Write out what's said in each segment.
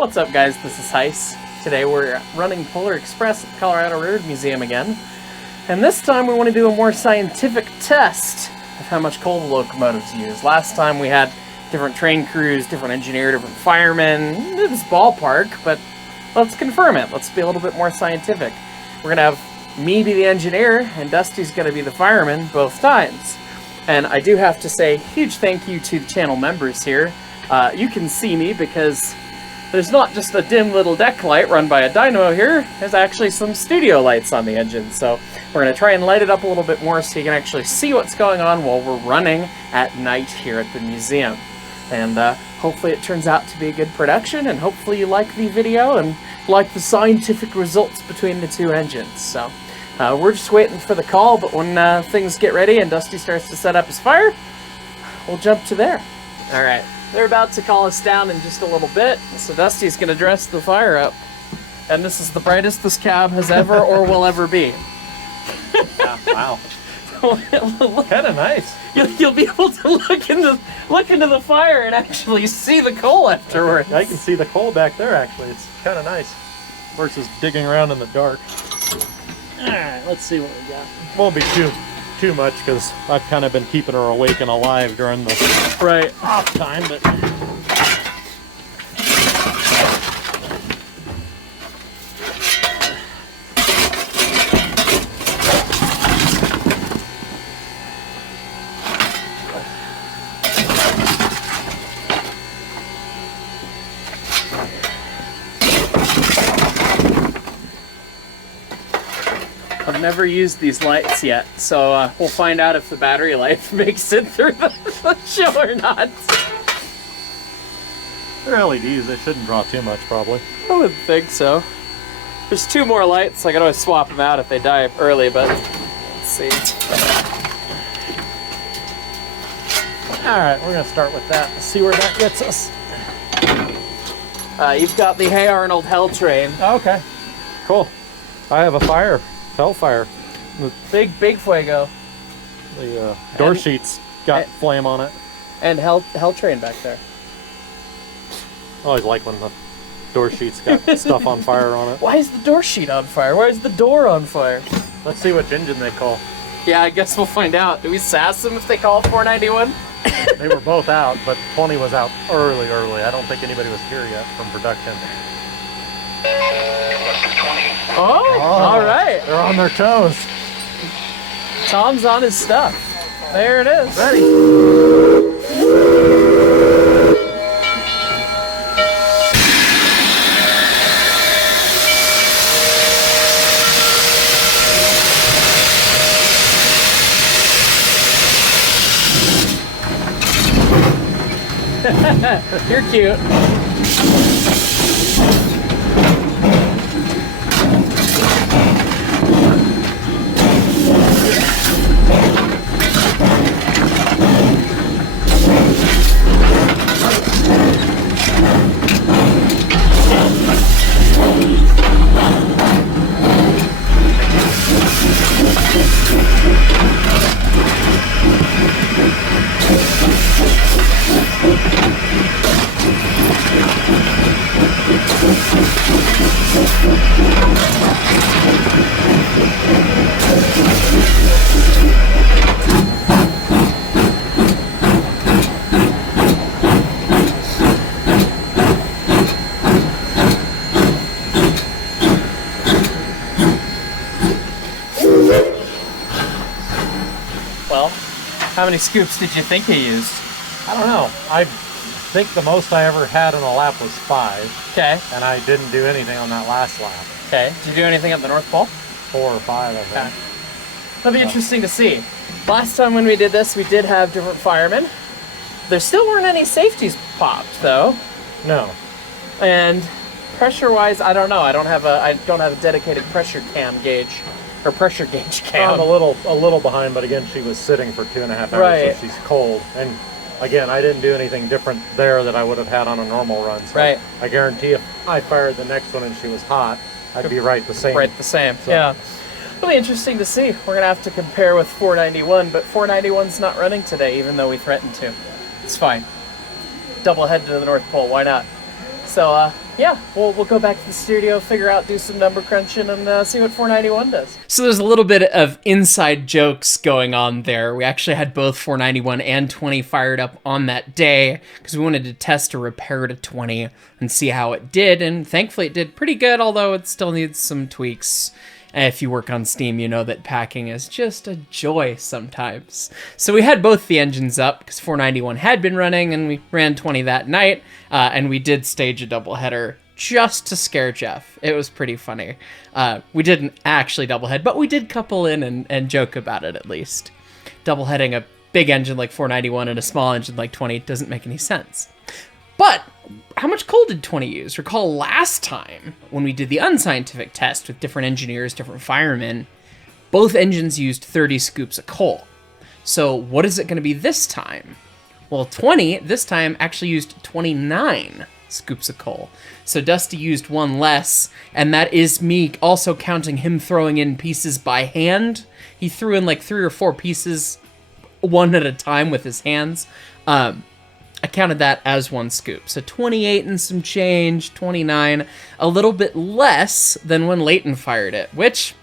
What's up, guys? This is Heiss. Today we're running Polar Express at the Colorado Railroad Museum again. And this time we want to do a more scientific test of how much coal the locomotives use. Last time we had different train crews, different engineer, different firemen. It was ballpark, but let's confirm it. Let's be a little bit more scientific. We're going to have me be the engineer and Dusty's going to be the fireman both times. And I do have to say huge thank you to the channel members here. You can see me because there's not just a dim little deck light run by a dynamo here, there's actually some studio lights on the engine. So we're going to try and light it up a little bit more so you can actually see what's going on while we're running at night here at the museum. And hopefully it turns out to be a good production, and hopefully you like the video and like the scientific results between the two engines. So we're just waiting for the call, but when things get ready and Dusty starts to set up his fire, we'll jump to there. All right. They're about to call us down in just a little bit, so Dusty's going to dress the fire up. And this is the brightest this cab has ever or will ever be. Yeah, wow. Kind of nice. You'll be able to look into the fire and actually see the coal afterwards. I can see the coal back there, actually. It's kind of nice versus digging around in the dark. All right, let's see what we got. Won't be too much because I've kind of been keeping her awake and alive during the off time, but I've never used these lights yet, so we'll find out if the battery life makes it through the show or not. they're LEDs. They shouldn't draw too much, probably. I wouldn't think so. There's two more lights. I can always swap them out if they die early, but let's see. All right, we're going to start with that. Let's see where that gets us. You've got the Hey Arnold Hell Train. Okay, cool. I have a Hellfire. Big fuego. The door sheets got flame on it. And Hell Train back there. I always like when the door sheets got stuff on fire on it. Why is the door sheet on fire? Why is the door on fire? Let's see which engine they call. Yeah, I guess we'll find out. Do we sass them if they call 491? They were both out, but 20 was out early. I don't think anybody was here yet from production. Oh, all right. They're on their toes. Tom's on his stuff. There it is. Ready. You're cute. Well, how many scoops did you think you used? I don't know. I think the most I ever had on a lap was 5. Okay. And I didn't do anything on that last lap. Okay. Did you do anything at the North Pole? 4 or 5, I think. Okay. That'll be interesting to see. Last time when we did this, we did have different firemen. There still weren't any safeties popped, though. No. And pressure-wise, I don't know. I don't have a dedicated pressure cam gauge. Or pressure gauge cam. I'm a little behind, but again, she was sitting for 2.5 hours, right. So she's cold. And again, I didn't do anything different there that I would have had on a normal run. So right. I guarantee if I fired the next one and she was hot, I'd be right the same. Right the same, so. Yeah. It'll be interesting to see. We're going to have to compare with 491, but 491's not running today, even though we threatened to. It's fine. Double head to the North Pole, why not? So, yeah, we'll go back to the studio, figure out, do some number crunching, and see what 491 does. So there's a little bit of inside jokes going on there. We actually had both 491 and 20 fired up on that day because we wanted to test a repair to 20 and see how it did, and thankfully it did pretty good, although it still needs some tweaks. If you work on Steam, you know that packing is just a joy sometimes. So we had both the engines up because 491 had been running, and we ran 20 that night, and we did stage a doubleheader just to scare Jeff. It was pretty funny. We didn't actually doublehead, but we did couple in and joke about it at least. Doubleheading a big engine like 491 and a small engine like 20 doesn't make any sense. But how much coal did 20 use? Recall last time when we did the unscientific test with different engineers, different firemen, both engines used 30 scoops of coal. So what is it going to be this time? Well, 20 this time actually used 29 scoops of coal. So Dusty used one less, and that is me also counting him throwing in pieces by hand. He threw in like 3 or 4 pieces one at a time with his hands. I counted that as 1 scoop. So 28 and some change, 29, a little bit less than when Leighton fired it, which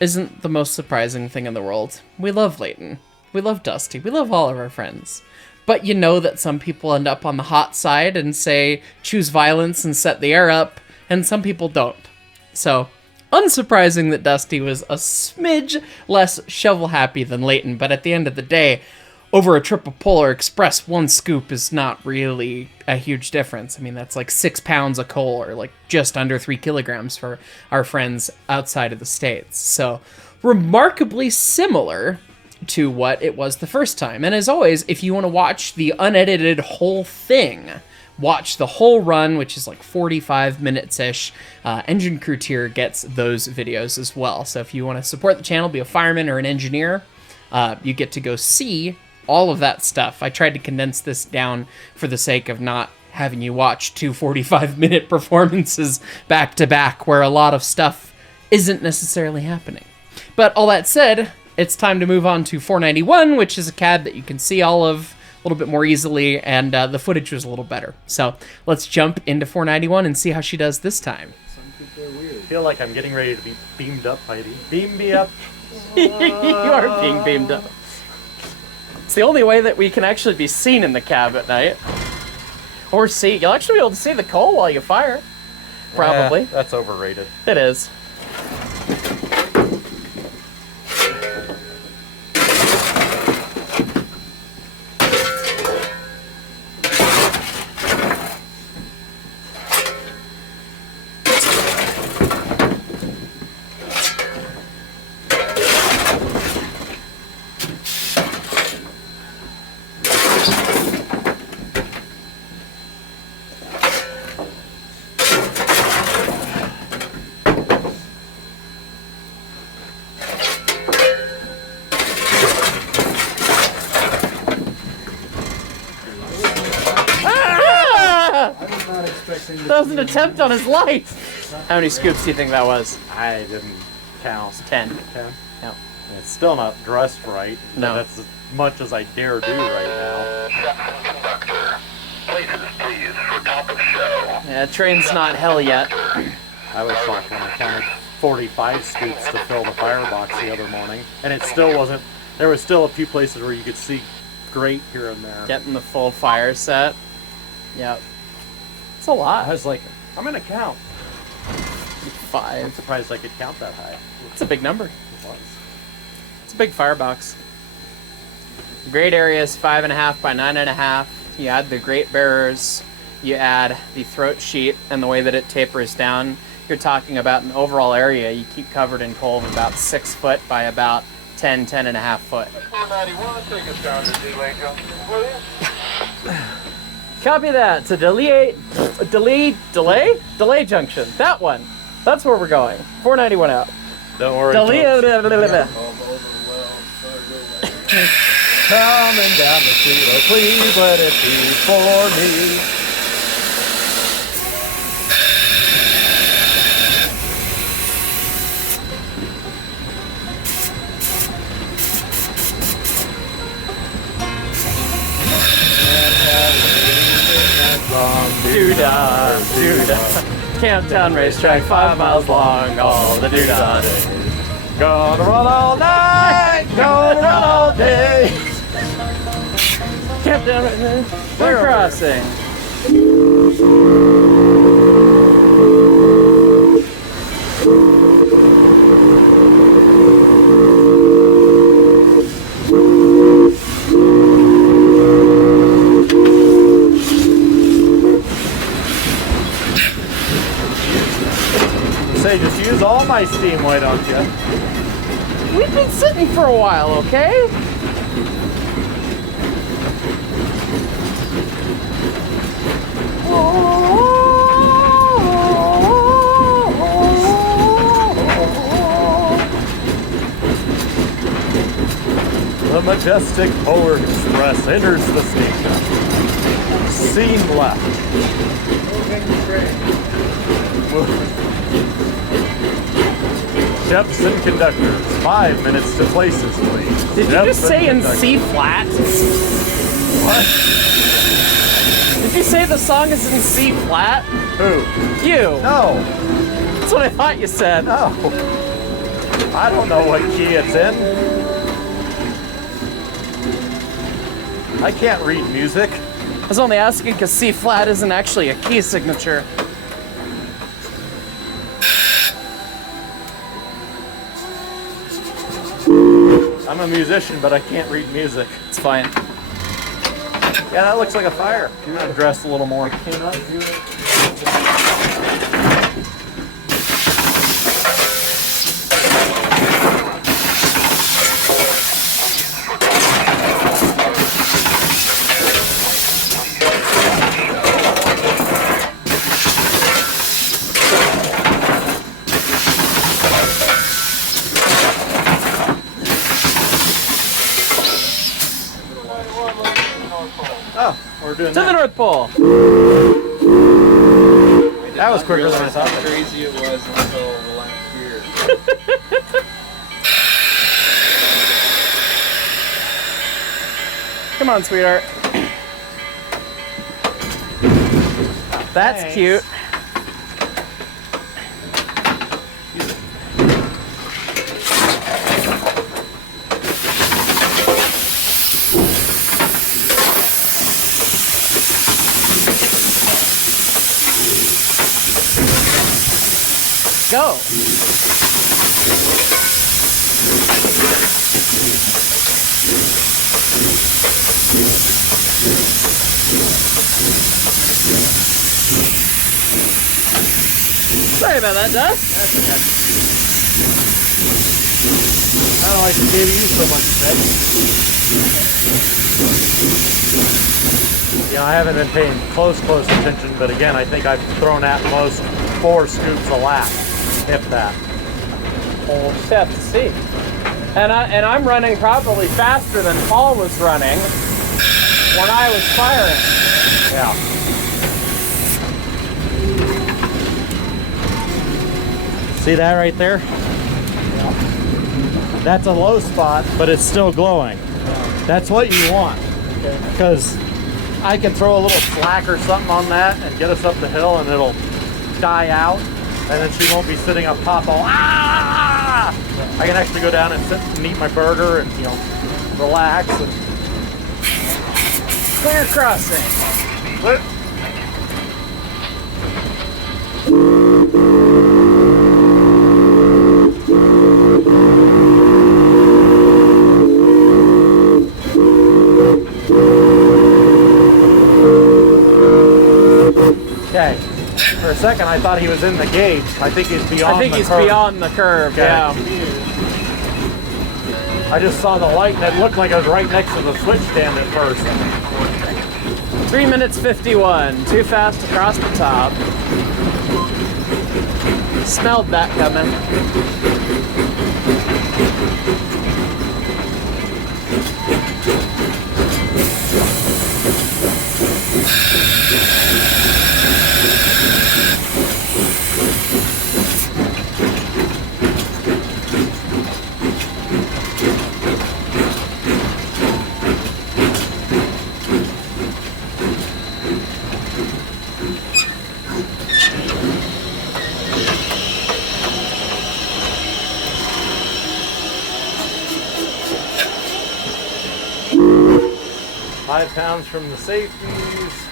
isn't the most surprising thing in the world. We love Leighton. We love Dusty. We love all of our friends. But you know that some people end up on the hot side and say, choose violence and set the air up, and some people don't. So, unsurprising that Dusty was a smidge less shovel-happy than Leighton, but at the end of the day, over a trip of Polar Express, 1 scoop is not really a huge difference. I mean, that's like 6 pounds of coal, or like just under 3 kilograms for our friends outside of the States. So, remarkably similar to what it was the first time. And as always, if you want to watch the unedited whole thing, watch the whole run, which is like 45 minutes-ish. Engine Crew Tier gets those videos as well. So if you want to support the channel, be a fireman or an engineer, you get to go see all of that stuff. I tried to condense this down for the sake of not having you watch 2 45-minute performances back to back where a lot of stuff isn't necessarily happening. But all that said, it's time to move on to 491, which is a cab that you can see all of a little bit more easily, and the footage was a little better. So let's jump into 491 and see how she does this time. Some people are weird. I feel like I'm getting ready to be beamed up, Heidi. Beam me up. You are being beamed up. It's the only way that we can actually be seen in the cab at night. Or see. You'll actually be able to see the coal while you fire. Probably. That's overrated. It is. That was an attempt on his life. How many scoops do you think that was? I didn't count. 10. 10? Yeah. It's still not dressed right. No. That's as much as I dare do right now. Conductor, places please for top of show. Yeah, train's not hell yet. I was shocked when I counted 45 scoops to fill the firebox the other morning, and it still wasn't. There was still a few places where you could see grate here and there. Getting the full fire set. Yep. It's a lot. I was like, I'm gonna count. 5. I'm surprised I could count that high. It's a big number. It was. It's a big firebox. Grate area is 5.5 by 9.5. You add the grate bearers, you add the throat sheet, and the way that it tapers down, you're talking about an overall area you keep covered in coal of about 6 foot by about 10.5 foot. 491, take us down to delay junction, please. Copy that. To delay junction. That one. That's where we're going. 491 out. Don't worry. Coming down the street, oh please let it be for me. Do-da, do-da. Camptown racetrack, 5 miles long, all the dudes on it. Gonna run all night, gonna run all day. Camptown, we're crossing. Say, just use all my steam, why don't you? We've been sitting for a while, okay? The majestic Polar Express enters the station. Scene left. Jepson conductors, 5 minutes to places, please. Did you just say in C flat? What? Did you say the song is in C flat? Who? You. No. That's what I thought you said. No. I don't know what key it's in. I can't read music. I was only asking because C flat isn't actually a key signature. I'm a musician, but I can't read music. It's fine. Yeah, that looks like a fire. You want to dress a little more. Cannot do it. Oh, we're doing To the that. North Pole. That was quicker than I thought. How crazy it was until last year. Come on, sweetheart. That's Thanks. cute. Go. Sorry about that, Dust. I don't like to give you so much space. Yeah, I haven't been paying close attention, but again, I think I've thrown at most 4 scoops a lap, if that. Well, we'll just have to see. And I'm running probably faster than Paul was running when I was firing. Yeah. See that right there? Yeah. That's a low spot, but it's still glowing. That's what you want. Because I can throw a little slack or something on that and get us up the hill and it'll die out. And then she won't be sitting up top all, ah! I can actually go down and sit and eat my burger and, you know, relax. And Clear crossing. Okay. For a second, I thought he was in the gauge. I think he's beyond. I think the he's curve. beyond the curve. Okay. Yeah. I just saw the light and it looked like I was right next to the switch stand at first. 3 minutes 51. Too fast to cross the top. Smelled that coming. 5 pounds from the safeties.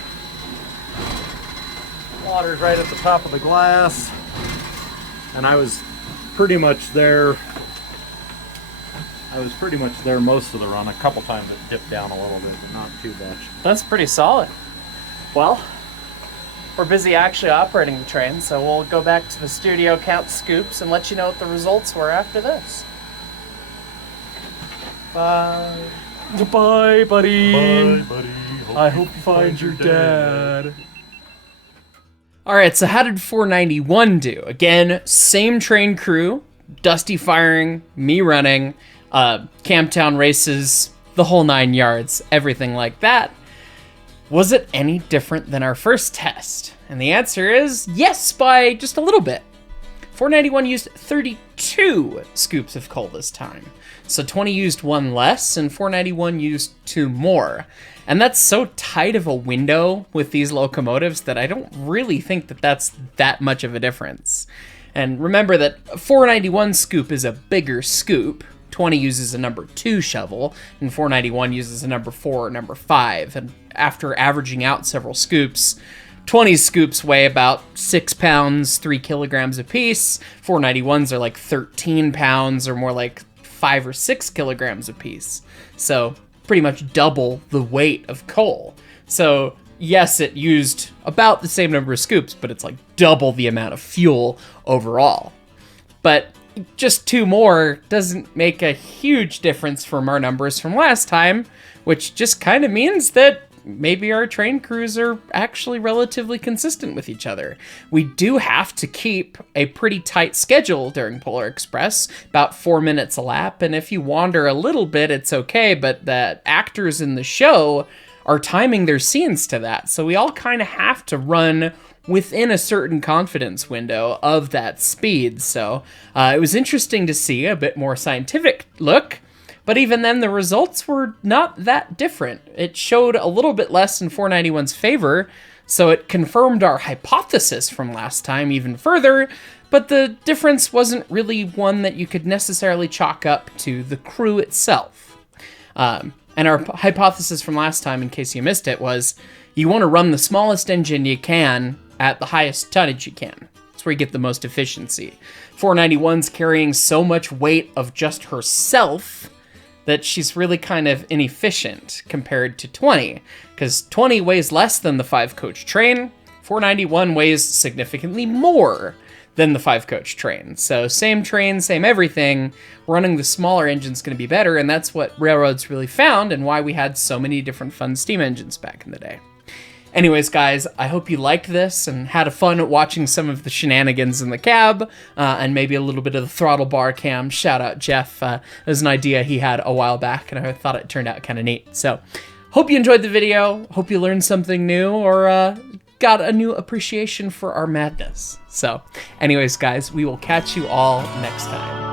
Water's right at the top of the glass. And I was pretty much there. Most of the run. A couple times it dipped down a little bit, but not too much. That's pretty solid. Well, we're busy actually operating the train, so we'll go back to the studio, count scoops, and let you know what the results were after this. Bye. Bye, buddy. Bye, buddy. I hope you find your dad. Alright, so how did 491 do? Again, same train crew, Dusty firing, me running, Camptown races, the whole 9 yards, everything like that. Was it any different than our first test? And the answer is yes, by just a little bit. 491 used 32 scoops of coal this time. So 20 used 1 less, and 491 used 2 more. And that's so tight of a window with these locomotives that I don't really think that that's that much of a difference. And remember that 491 scoop is a bigger scoop. 20 uses a number 2 shovel, and 491 uses a number 4 or number 5. And after averaging out several scoops, 20 scoops weigh about 6 pounds, 3 kilograms apiece. 491s are like 13 pounds, or more like 5 or 6 kilograms apiece. So pretty much double the weight of coal. So yes, it used about the same number of scoops, but it's like double the amount of fuel overall. But just 2 more doesn't make a huge difference from our numbers from last time, which just kind of means that maybe our train crews are actually relatively consistent with each other. We do have to keep a pretty tight schedule during Polar Express, about 4 minutes a lap, and if you wander a little bit, it's okay, but the actors in the show are timing their scenes to that, so we all kind of have to run within a certain confidence window of that speed. So it was interesting to see a bit more scientific look, but even then the results were not that different. It showed a little bit less in 491's favor, so it confirmed our hypothesis from last time even further, but the difference wasn't really one that you could necessarily chalk up to the crew itself. And our hypothesis from last time, in case you missed it, was you want to run the smallest engine you can at the highest tonnage you can. That's where you get the most efficiency. 491's carrying so much weight of just herself that she's really kind of inefficient compared to 20, because 20 weighs less than the 5-coach train. 491 weighs significantly more than the 5-coach train. So same train, same everything, running the smaller engine's going to be better, and that's what railroads really found and why we had so many different fun steam engines back in the day. Anyways, guys, I hope you liked this and had fun watching some of the shenanigans in the cab, and maybe a little bit of the throttle bar cam. Shout out Jeff. It was an idea he had a while back, and I thought it turned out kind of neat. So, hope you enjoyed the video. Hope you learned something new, or got a new appreciation for our madness. So, anyways, guys, we will catch you all next time.